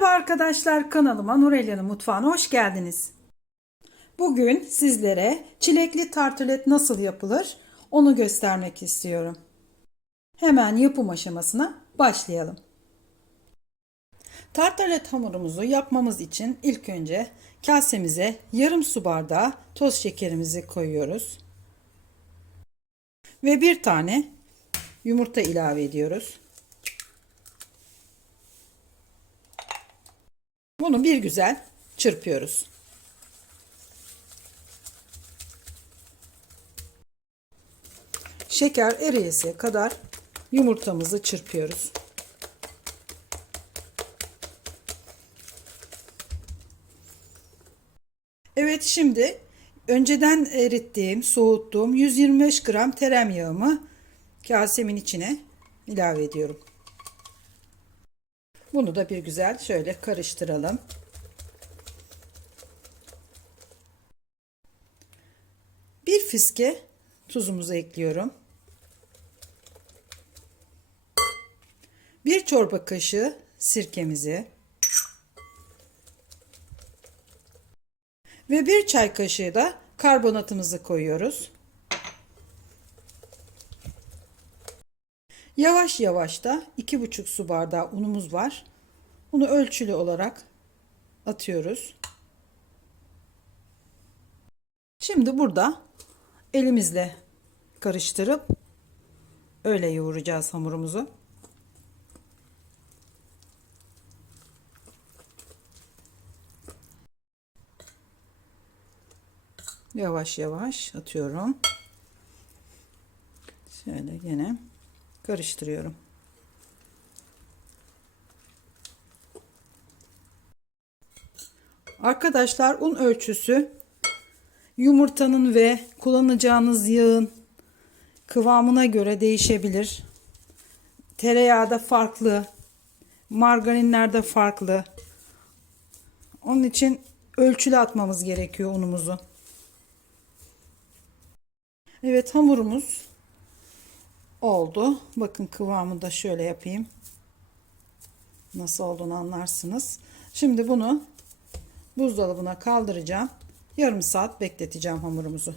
Merhaba arkadaşlar kanalıma Nurelya'nın mutfağına hoş geldiniz. Bugün sizlere çilekli tartület nasıl yapılır onu göstermek istiyorum. Hemen yapım aşamasına başlayalım. Tartalet hamurumuzu yapmamız için ilk önce kasemize yarım su bardağı toz şekerimizi koyuyoruz. Ve bir tane yumurta ilave ediyoruz. Bunu bir güzel çırpıyoruz. Şeker eriyesiye kadar yumurtamızı çırpıyoruz. Evet şimdi önceden erittiğim, soğuttuğum 125 gram tereyağımı kasemin içine ilave ediyorum. Bunu da bir güzel şöyle karıştıralım. Bir fiske tuzumuzu ekliyorum. Bir çorba kaşığı sirkemizi ve bir çay kaşığı da karbonatımızı koyuyoruz. Yavaş yavaş da 2,5 su bardağı unumuz var. Bunu ölçülü olarak atıyoruz. Şimdi burada elimizle karıştırıp öyle yoğuracağız hamurumuzu. Yavaş yavaş atıyorum. Şöyle yine karıştırıyorum. Arkadaşlar un ölçüsü yumurtanın ve kullanacağınız yağın kıvamına göre değişebilir. Tereyağı da farklı, margarinlerde farklı. Onun için ölçülü atmamız gerekiyor unumuzu. Evet hamurumuz oldu. Bakın kıvamı da şöyle yapayım. Nasıl olduğunu anlarsınız. Şimdi bunu buzdolabına kaldıracağım. Yarım saat bekleteceğim hamurumuzu.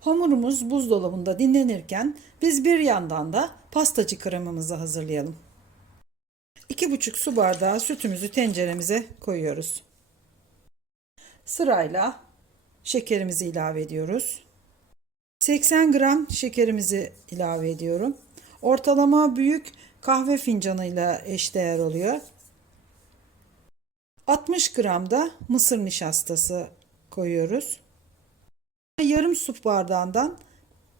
Hamurumuz buzdolabında dinlenirken biz bir yandan da pastacı kremamızı hazırlayalım. 2,5 su bardağı sütümüzü tenceremize koyuyoruz. Sırayla şekerimizi ilave ediyoruz. 80 gram şekerimizi ilave ediyorum. Ortalama büyük kahve fincanıyla eşdeğer oluyor. 60 gram da mısır nişastası koyuyoruz. Yarım su bardağından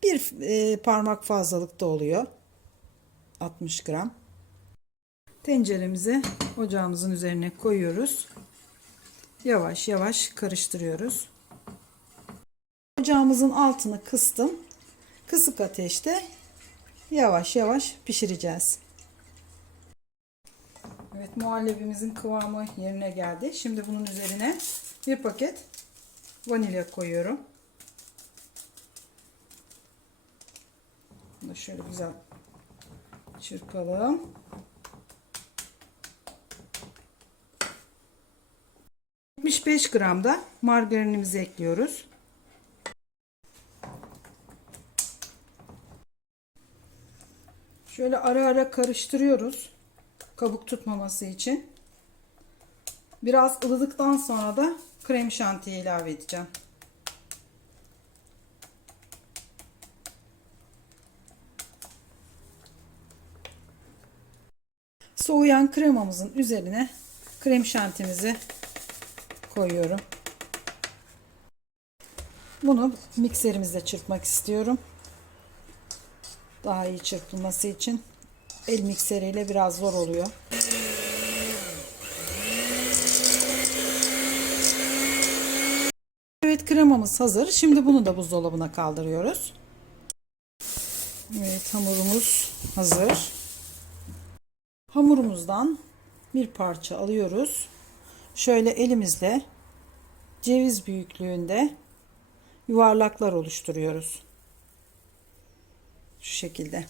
bir e, parmak fazlalıkta oluyor. 60 gram. Tenceremize ocağımızın üzerine koyuyoruz. Yavaş yavaş karıştırıyoruz. Ocağımızın altını kıstım. Kısık ateşte yavaş yavaş pişireceğiz. Evet muhallebimizin kıvamı yerine geldi. Şimdi bunun üzerine bir paket vanilya koyuyorum. Bunu şöyle güzel çırpalım. ...75 gram da margarinimizi ekliyoruz. Şöyle ara ara karıştırıyoruz. Kabuk tutmaması için. Biraz ılıdıktan sonra da krem şantiyi ilave edeceğim. Soğuyan kremamızın üzerine krem şantimizi koyuyorum. Bunu mikserimizde çırpmak istiyorum daha iyi çırpılması için el mikseriyle biraz zor oluyor. Evet kremamız hazır. Şimdi bunu da buzdolabına kaldırıyoruz. Evet hamurumuz hazır. Hamurumuzdan bir parça alıyoruz. Şöyle elimizle ceviz büyüklüğünde yuvarlaklar oluşturuyoruz. Şu şekilde.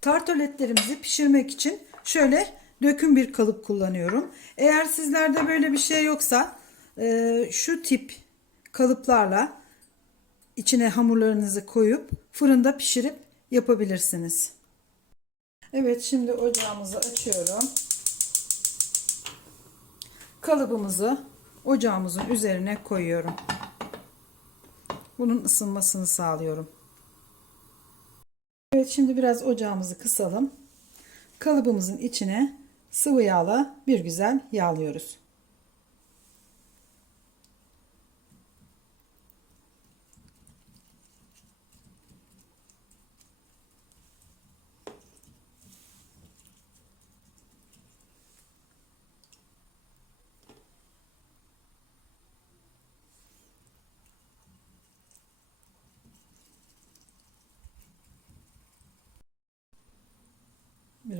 Tartoletlerimizi pişirmek için şöyle döküm bir kalıp kullanıyorum. Eğer sizlerde böyle bir şey yoksa e, şu tip kalıplarla içine hamurlarınızı koyup fırında pişirip yapabilirsiniz. Evet şimdi ocağımızı açıyorum. Kalıbımızı ocağımızın üzerine koyuyorum. Bunun ısınmasını sağlıyorum. Evet şimdi biraz ocağımızı kısalım. Kalıbımızın içine sıvı yağla bir güzel yağlıyoruz.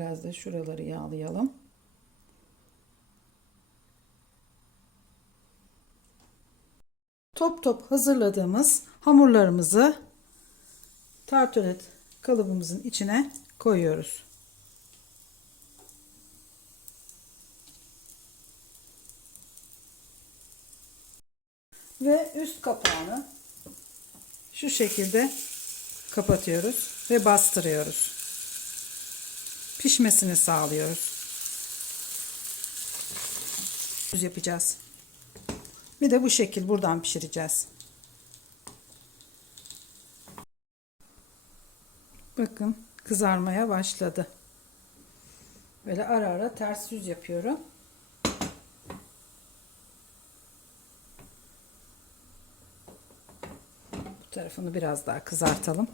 Biraz da şuraları yağlayalım. Top top hazırladığımız hamurlarımızı tartolet kalıbımızın içine koyuyoruz. Ve üst kapağını şu şekilde kapatıyoruz ve bastırıyoruz pişmesini sağlıyoruz. Düz yapacağız. Bir de bu şekil buradan pişireceğiz. Bakın kızarmaya başladı. Böyle ara ara ters yüz yapıyorum. Bu tarafını biraz daha kızartalım.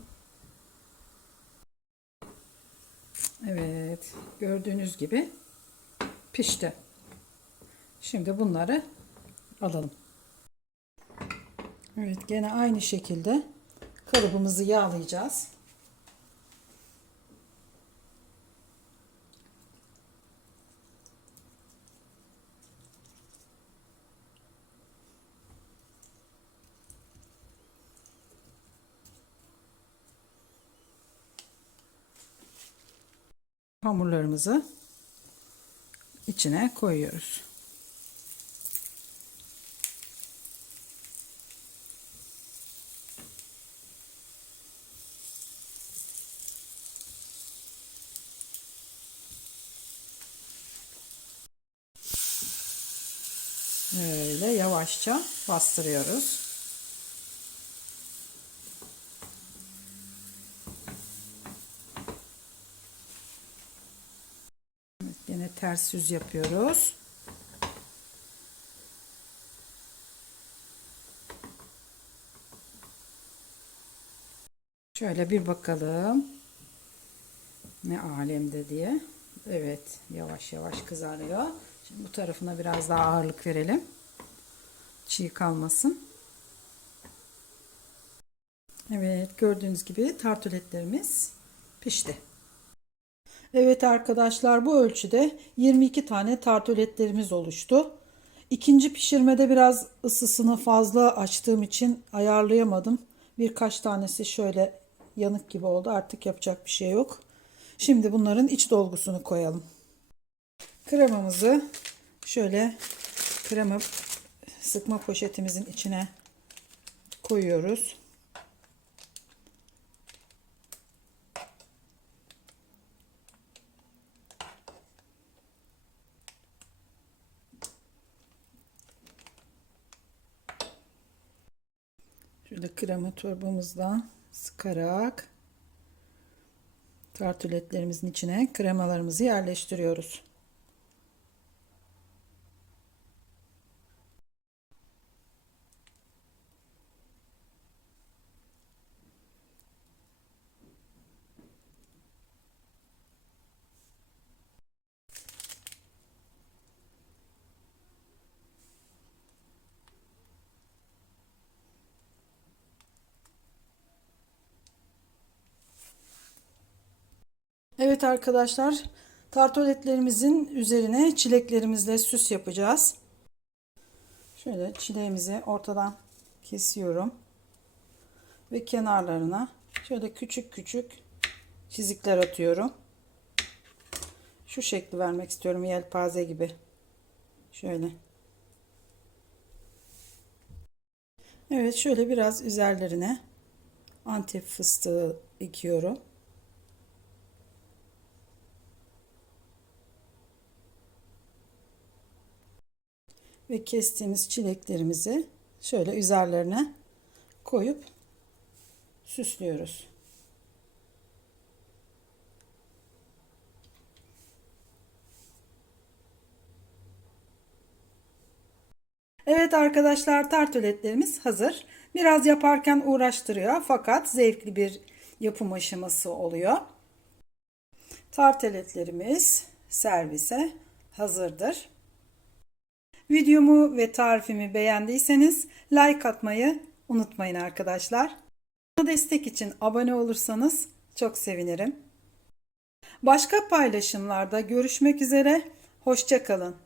Evet, gördüğünüz gibi pişti. Şimdi bunları alalım. Evet, gene aynı şekilde kalıbımızı yağlayacağız. Hamurlarımızı içine koyuyoruz. Böyle yavaşça bastırıyoruz. Yine ters yüz yapıyoruz. Şöyle bir bakalım. Ne alemde diye. Evet, yavaş yavaş kızarıyor. Şimdi bu tarafına biraz daha ağırlık verelim. Çiğ kalmasın. Evet, gördüğünüz gibi tartuletlerimiz pişti. Evet arkadaşlar bu ölçüde 22 tane tartuletlerimiz oluştu. İkinci pişirmede biraz ısısını fazla açtığım için ayarlayamadım. Birkaç tanesi şöyle yanık gibi oldu. Artık yapacak bir şey yok. Şimdi bunların iç dolgusunu koyalım. Kremamızı şöyle krema sıkma poşetimizin içine koyuyoruz. Şöyle krema torbamızdan sıkarak tartületlerimizin içine kremalarımızı yerleştiriyoruz. Evet arkadaşlar, tartoletlerimizin üzerine çileklerimizle süs yapacağız. Şöyle çileğimizi ortadan kesiyorum. Ve kenarlarına şöyle küçük küçük çizikler atıyorum. Şu şekli vermek istiyorum yelpaze gibi. Şöyle. Evet şöyle biraz üzerlerine antep fıstığı ekiyorum. Ve kestiğimiz çileklerimizi şöyle üzerlerine koyup süslüyoruz. Evet arkadaşlar tartöletlerimiz hazır. Biraz yaparken uğraştırıyor fakat zevkli bir yapım aşaması oluyor. Tarteletlerimiz servise hazırdır. Videomu ve tarifimi beğendiyseniz like atmayı unutmayın arkadaşlar. Bana destek için abone olursanız çok sevinirim. Başka paylaşımlarda görüşmek üzere. Hoşçakalın.